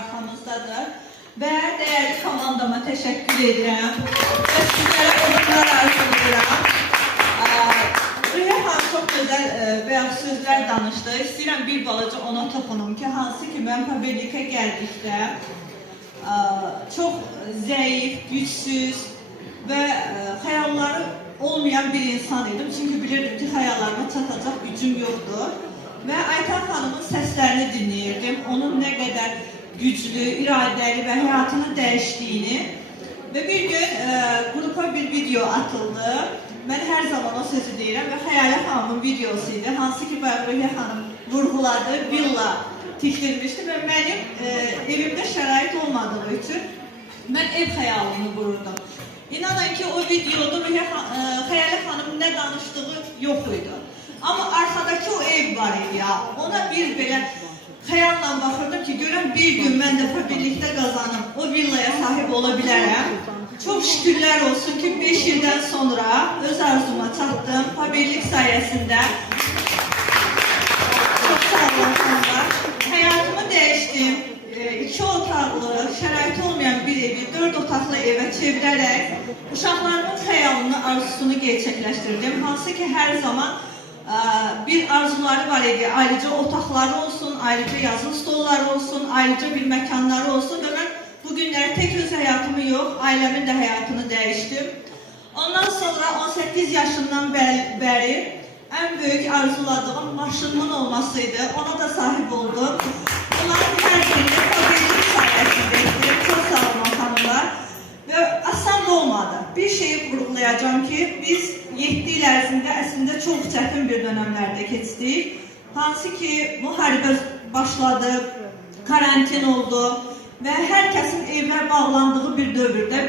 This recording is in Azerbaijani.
arxamızdadır. Və dəyərli komandama təşəkkür edirəm. Və sizlərə uğurlar arzulayıram. Rüya xanım çox gözəl bəyan sözlər danışdı. İstəyirəm bir balaca ona toxunum ki, hansı ki mən Pabelikə gəldikdə çox zəif, gücsüz və xəyalları olmayan bir insan idim. Çünki bilirdim ki, xəyallarıma çatacaq gücüm yoxdur. Və Aytan xanımın səslərini dinləyirdim. Onun nə qədər güclü, iradəli və həyatını dəyişdiyini. Və bir gün qrupa bir video atıldı. Mən hər zaman o sözü deyirəm və Xəyalə xanımın videosu idi. Hansı ki, Rüya xanım vurğuladı, villa tikdirmişdi və mənim evimdə şərait olmadığı üçün mən ev xəyalını qururdum. İnanın ki, o videoda Xəyalə xanımın nə danışdığı yox idi. Amma arxadakı o ev var idi ya, ona bir belə xəyalla baxırdım ki, görəm bir gün mən də birlikdə qazanım, o villaya sahib ola bilərəm. Çox şükürlər olsun ki, 5 ildən sonra öz arzuma çatdım, Pabelik sayəsində. Çox sağ olun xanımlar. Həyatımı dəyişdim. 2 otaqlı, şəraiti olmayan bir evi 4 otaqlı evə çevirərək uşaqlarımın xəyalını, arzusunu gerçəkləşdirdim. Hansı ki, hər zaman bir arzuları var idi, ayrıca otaqları olsun, ayrıca yazı stolları olsun, ayrıca bir məkanları olsun və mən bugünləri tək öz həyatımı yox, ailəmin də həyatını dəyişdim. Ondan sonra 18 yaşından bəri ən böyük arzuladığım maşınımın olmasıydı, ona da sahib oldum. Bunların hər birində Pabelik sayəsində, çox sağ olun xanımlar. Və asan da olmadı. Bir şeyi vurğulayacağım ki, biz 7 il ərzində əslində çox çətin bir dönəmlərdə keçdik. Hansı ki, müharibə başladı, karantin oldu və hər kəsin evə bağlandığı bir dövrdə biz